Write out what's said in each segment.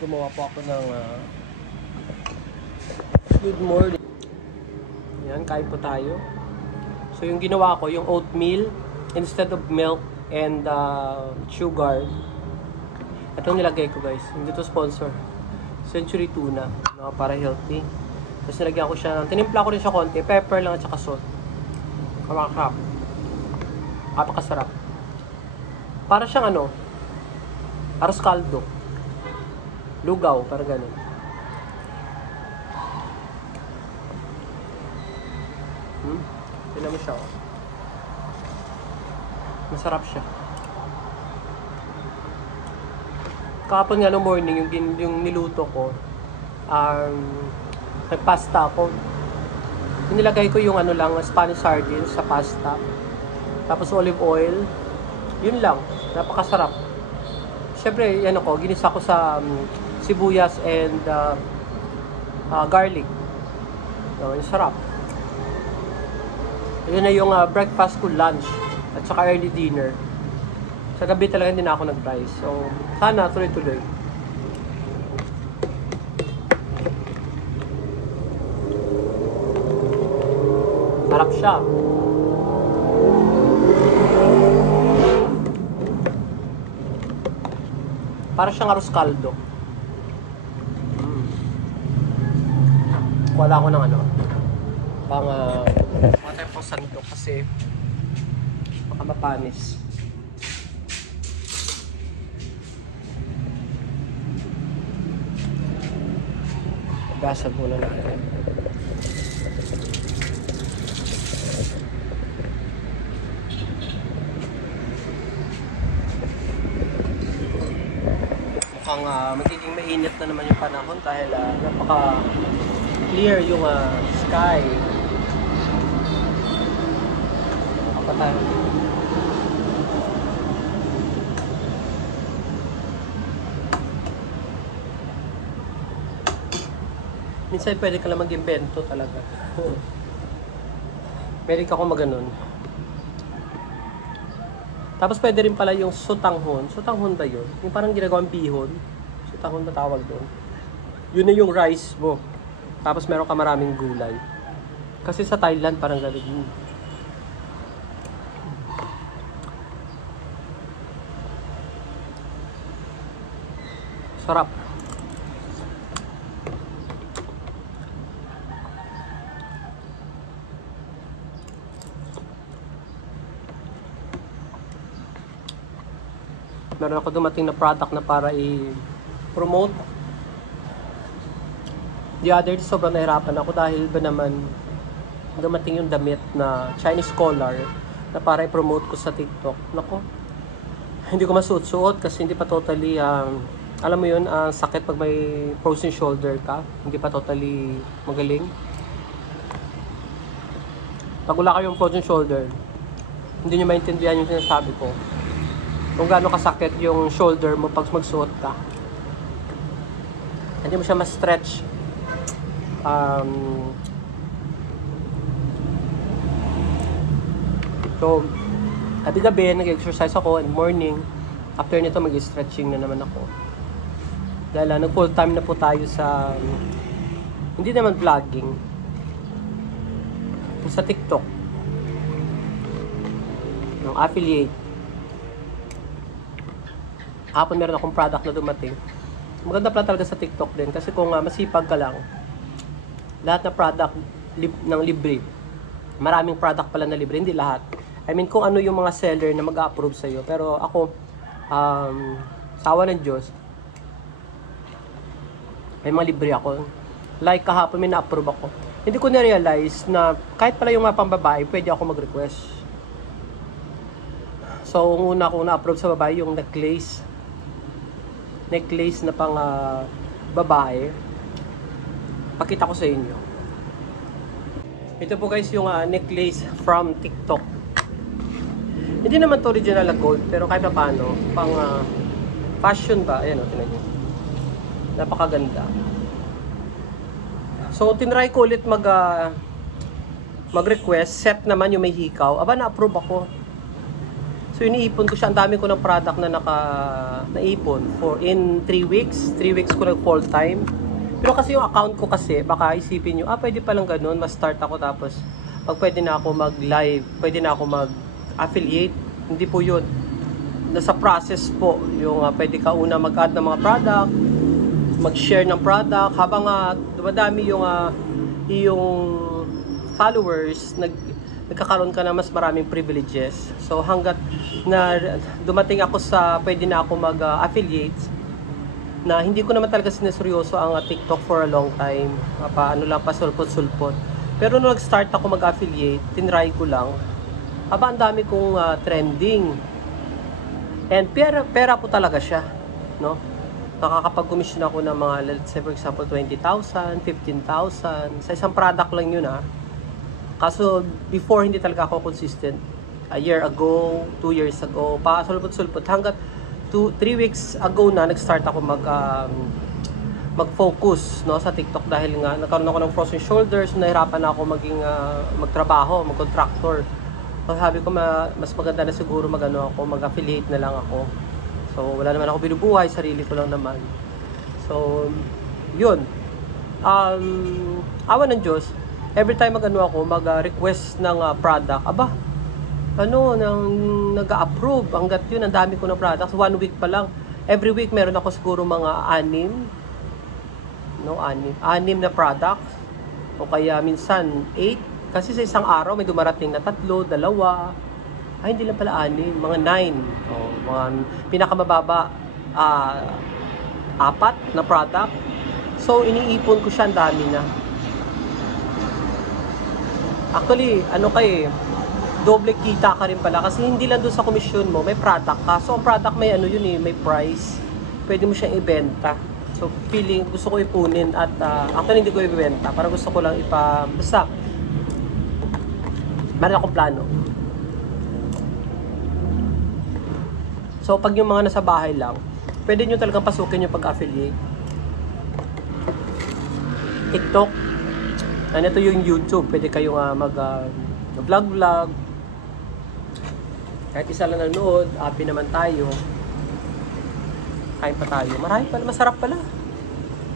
gumawa po ako ng good morning. Yan, kain po tayo. So yung ginawa ko, yung oatmeal, instead of milk and sugar, itong nilagay ko guys. Hindi to sponsor. Century Tuna, para healthy. Tapos nilagyan ko siya, tinimpla ko rin siya konti, pepper lang at saka salt. Kamakap. Kapakasarap. Para siyang arroz caldo. Lugaw, parang ganun. Tignan mo siya. Masarap siya. Kahapon nga no morning, yung niluto ko, nagpasta ako. Nilagay ko yung Spanish sardines sa pasta. Tapos olive oil. Yun lang. Napakasarap. Siyempre, ginisa ko sa sibuyas and garlic. So, yung sarap. Yun na yung breakfast ko, lunch, at saka early dinner. Sa gabi talaga hindi na ako nag-rice. So, sana tuloy-tuloy. Sarap siya. Para siyang arroz caldo. Wala ko ng pang water po sandok kasi baka mapanis. Gasag muna natin. Mukhang magiging mainit na naman yung panahon dahil napaka-clear yung sky. Kapatay. Minsan pwede ka lang mag-invento talaga. Pwede ka kung maganon. Tapos pwede rin pala yung sutanghon. Sutanghon ba yun? Yung parang ginagawang bihon. Sutanghon ba tawag doon? Yun na yung rice mo. Tapos meron ka maraming gulay. Kasi sa Thailand parang gano'n yun. Sarap. Meron ako dumating na product na para i-promote. The other day, sobrang nahirapan ako dahil ba naman dumating yung damit na Chinese collar na para i-promote ko sa TikTok. Nako, hindi ko masuot-suot kasi hindi pa totally, alam mo yun, sakit pag may frozen shoulder ka. Hindi pa totally magaling. Pag wala kayong frozen shoulder, hindi nyo maintindihan yung sinasabi ko. Kung gaano kasakit yung shoulder mo pag magsuot ka. Hindi mo siya ma-stretch. So, gabi-gabi, nag-exercise ako in morning. After nito, mag-stretching na naman ako. Dahil nag-full time na po tayo sa, hindi naman vlogging, sa TikTok. Ng affiliate. Hapon meron akong product na dumating. Maganda pala talaga sa TikTok din. Kasi kung masipag ka lang, lahat na product ng libre. Maraming product pala na libre. Hindi lahat. I mean, kung ano yung mga seller na mag-approve sa'yo. Pero ako, sawa ng Diyos, may mga libre ako. Like kahapon may na-approve ako. Hindi ko na-realize na kahit pala yung mga pambabae, pwede ako mag-request. So, una ko na-approve sa babae yung necklace na pang babae. Pakita ko sa inyo. Ito po guys yung necklace from TikTok. Hindi naman to original na gold, pero kahit na paano, pang fashion ba? Ayan o, tinan nyo. Napakaganda. So, tinry ko ulit mag-request. Set naman yung may hikaw. Aba, na-approve ako. So iniipon ko siya. Ang dami ko ng product na naipon for in 3 weeks. 3 weeks ko nag full time. Pero kasi yung account ko kasi, baka isipin nyo, pwede palang ganun, ma-start ako tapos pwede na ako mag-live, pwede na ako mag-affiliate. Hindi po yun. Nasa process po, yung pwede ka una mag-add ng mga product, mag-share ng product, habang dumadami yung followers, nagkakaroon ka na mas maraming privileges. So hanggat na dumating ako sa pwede na ako mag-affiliate, na hindi ko naman talaga sineseryoso ang TikTok for a long time. Ano lang, pasulpot-sulpot. Pero nung nag-start ako mag-affiliate, tinry ko lang. Ang dami kong trending. And pera po talaga siya, no? Nakakapag-commission ako ng mga, let's say for example, 20,000, 15,000. Sa isang product lang yun, Kaso, before, hindi talaga ako consistent. A year ago, 2 years ago, pasulpot-sulpot. Hanggat 3 weeks ago na nag-start ako mag-focus, no, sa TikTok dahil nga nagkaroon ako ng frozen shoulders, nahirapan na ako magtrabaho, mag-contractor. So, sabi ko mas maganda na siguro mag-affiliate na lang ako. So wala naman ako binubuhay, sarili ko lang naman. So yun. Awa ng Diyos, every time mag-request ng product, nag-approve. Hanggat yun, ang dami ko ng products. 1 week pa lang. Every week, meron ako siguro mga 6 na products. O kaya minsan 8. Kasi sa isang araw, may dumarating na 3, 2. Hindi lang pala 6. Mga 9. Mga pinakamababa, 4 na product. So, iniipon ko siya, ang dami na. Actually, doble kita ka rin pala kasi hindi lang doon sa komisyon mo, may product ka. So, ang product may may price. Pwede mo siyang ibenta. So, gusto ko ipunin at actually hindi ko ibenta. Para gusto ko lang basta, meron akong plano. So, pag yung mga nasa bahay lang, pwede nyo talagang pasukin yung pag-affiliate. TikTok, ito yung YouTube. Pwede kayong mag-vlog. Kahit isa lang nanood, happy naman tayo. Kain pa tayo. Marami pala, masarap pala.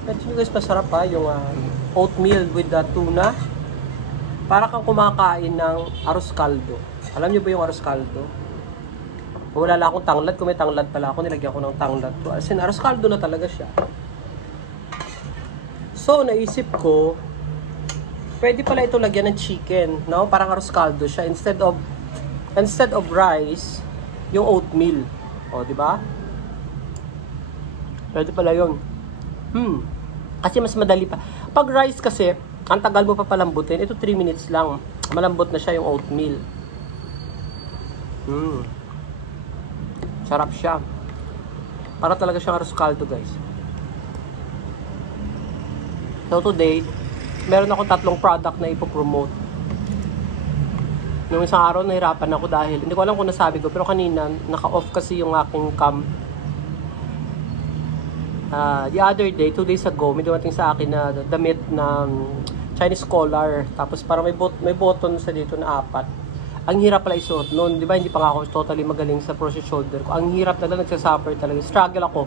Kahit nyo guys, masarap yung oatmeal with the tuna. Para kang kumakain ng arroz caldo. Alam nyo ba yung arroz caldo? Wala lang akong tanglad. Kung may tanglad pala ako, nilagyan ko ng tanglad. As in, arroz caldo na talaga siya. So, naisip ko, pwede pala ito lagyan ng chicken, no? Parang arroz caldo siya. Instead of rice, yung oatmeal. O, di ba? Pwede pala yun. Kasi mas madali pa. Pag rice kasi, ang tagal mo pa palambutin. Ito 3 minutes lang. Malambot na siya yung oatmeal. Sarap siya. Para talaga siyang arroz caldo, guys. So, today, meron akong 3 product na ipopromote. Nung isang araw, nahirapan ako dahil, hindi ko alam kung nasabi ko, pero kanina, naka-off kasi yung aking cam. The other day, 2 days ago, may dumating sa akin na damit ng Chinese collar. Tapos parang may button sa dito na 4. Ang hirap pala isuot noon. Di ba, hindi pa nga ako totally magaling sa frozen shoulder ko. Ang hirap talaga, nagsasuffer talaga. Struggle ako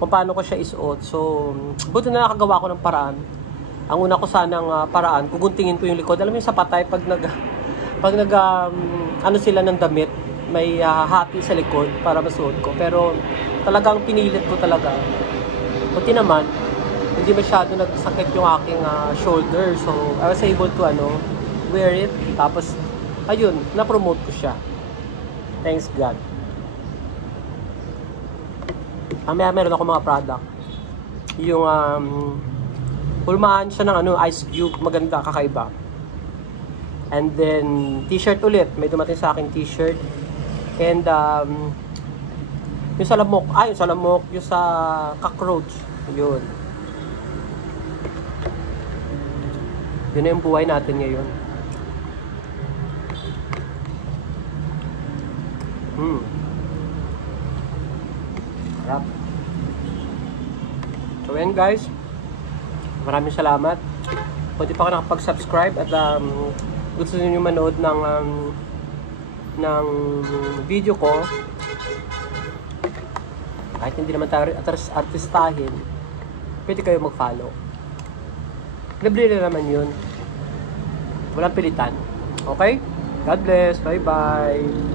kung paano ko siya isuot. So, buti na nakagawa ko ng paraan. Ang una ko sanang paraan, kuguntingin ko yung likod. Alam mo yung sa patay, pag sila ng damit, may hati sa likod para masuot ko. Pero talagang pinilit ko talaga. Buti naman, hindi masyado nagsakit yung aking shoulder. So, I was able to wear it. Tapos, ayun, na-promote ko siya. Thanks God. Meron ako mga product. Yung, pulmahan siya ng ice cube. Maganda, kakaiba. And then, t-shirt ulit. May dumating sa akin t-shirt. And, yung sa lamok. Yung sa cockroach. Yun. Yun na yung buhay natin ngayon. Sarap. So, yan guys. Maraming salamat. Kung di pa ka nakapag-subscribe at gusto niyo manood ng ng video ko, kahit hindi naman tayo artistahin, pwede kayo mag-follow. Libre na naman yun. Walang pilitan. Okay? God bless. Bye-bye.